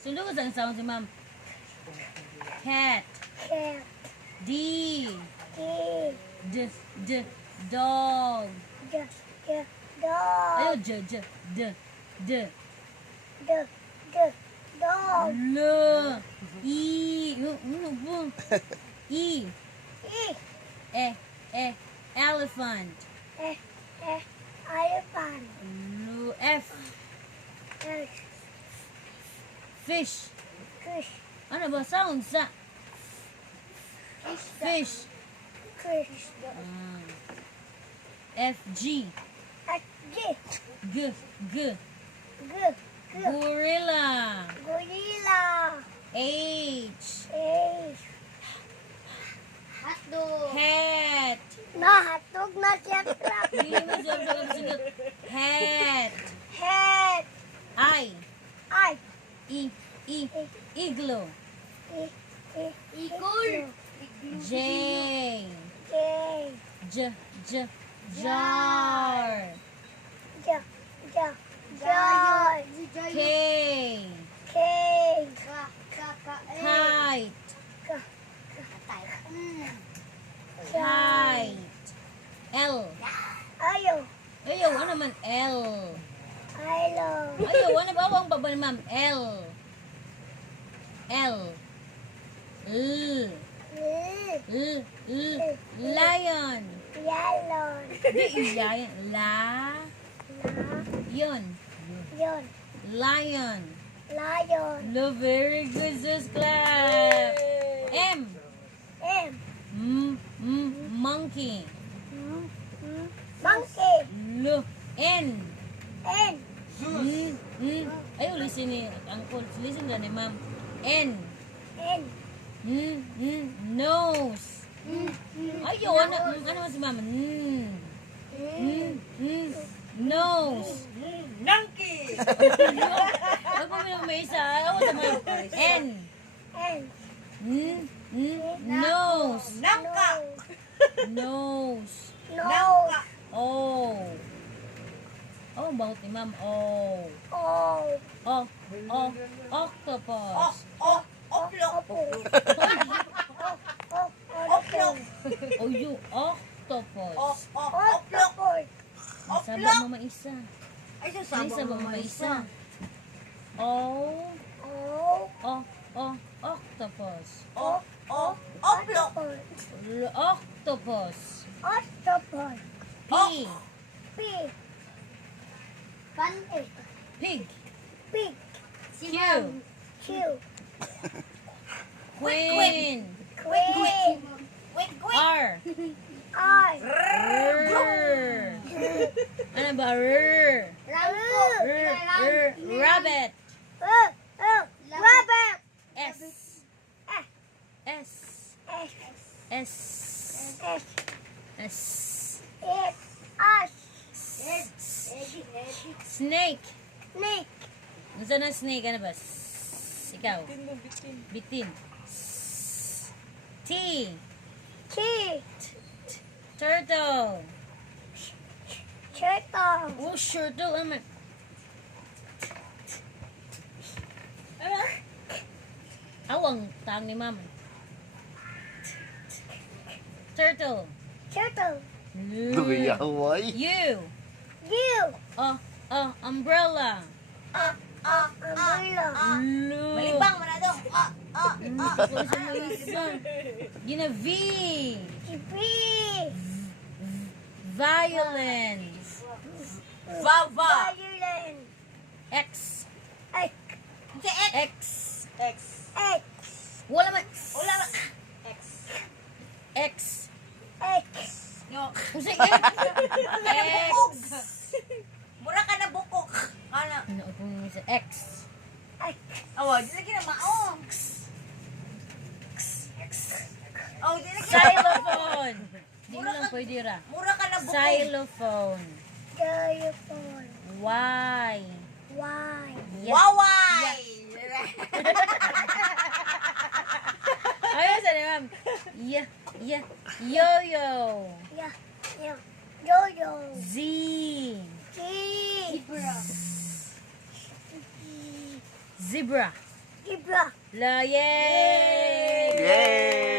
Sunod ko sa sound si ma'am. Cat. Cat. D. D. Dog. Dog. Ayaw, D. Dog. L. E. E. Elephant. Elephant. F. Fish. Fish. Ano ba? Sound sa fish. Fish. F. G. G. Gorilla. Gorilla. H. Hotdog. Hat. Hotdog na siyempre. Hindi mo sunod. Hat. Head. I. I. Igloo. Eagle. J. Jar. Jar. Jar. K. Cake. Kite. Kite. L. Ayaw. Ayaw, ano man? L. Ayaw, ano ba? Huwag ba ma'am? L. Lion. Yellow. Di lion. Lion. Yun. Lion. Lion. No, very good, sis. Clap. M. Monkey. Monkey. N. N. Ayaw, listen ni Uncle. Listen ka ni Ma'am. N. Nose. Ayaw, ano si Ma'am? Nose. Monkey! Huwag mo may isa. Ayaw sa Ma'am. N. Nose. Nangka! Nose. Nangka! O. Oh, bawat ni Ma'am. O. Octopus. Oplok! Oplok. O, you. Octopus. Oplok! Sabak mo may isa. Ay, May sasabang sabak mo mo may isa. Octopus. Oplok! Octopus. Octopus. P. Pig. Pig. Pig. Pig. Q. Q. Queen. Queen. R. I. R. Ano ba? R. Rabbit. Rabbit. S. S. S. S. Snake. Snake. Gusto na snake? Ano ba? Ikaw. Bitin. T. T. Turtle. Turtle. Oh, turtle. Ano man? Awang tang ni ma'am. Turtle. Turtle. Lumiyaway. U. You. Umbrella. Umbrella. Malibang mo na daw. Gina V. V. Violence. Vava! Violin. X. X. X. X. X. Wala man. Wala ba? X. X. X. No. Kung sa X. Bukog! Mura ka na bukog. Ano? Ano kung sa X. X. Awa, di lagi na maong. Oh, di lagi na. Xylophone. Di mo lang pwede ra. Mura ka na bukog. Xylophone. Telephone. Y. Y. Yes. Waway! Ayun sa ni ma'am. Yo-yo. Yeah. Yeah. Yo-yo. Z. Zebra. Zebra. Ibra. La, yay! Yay!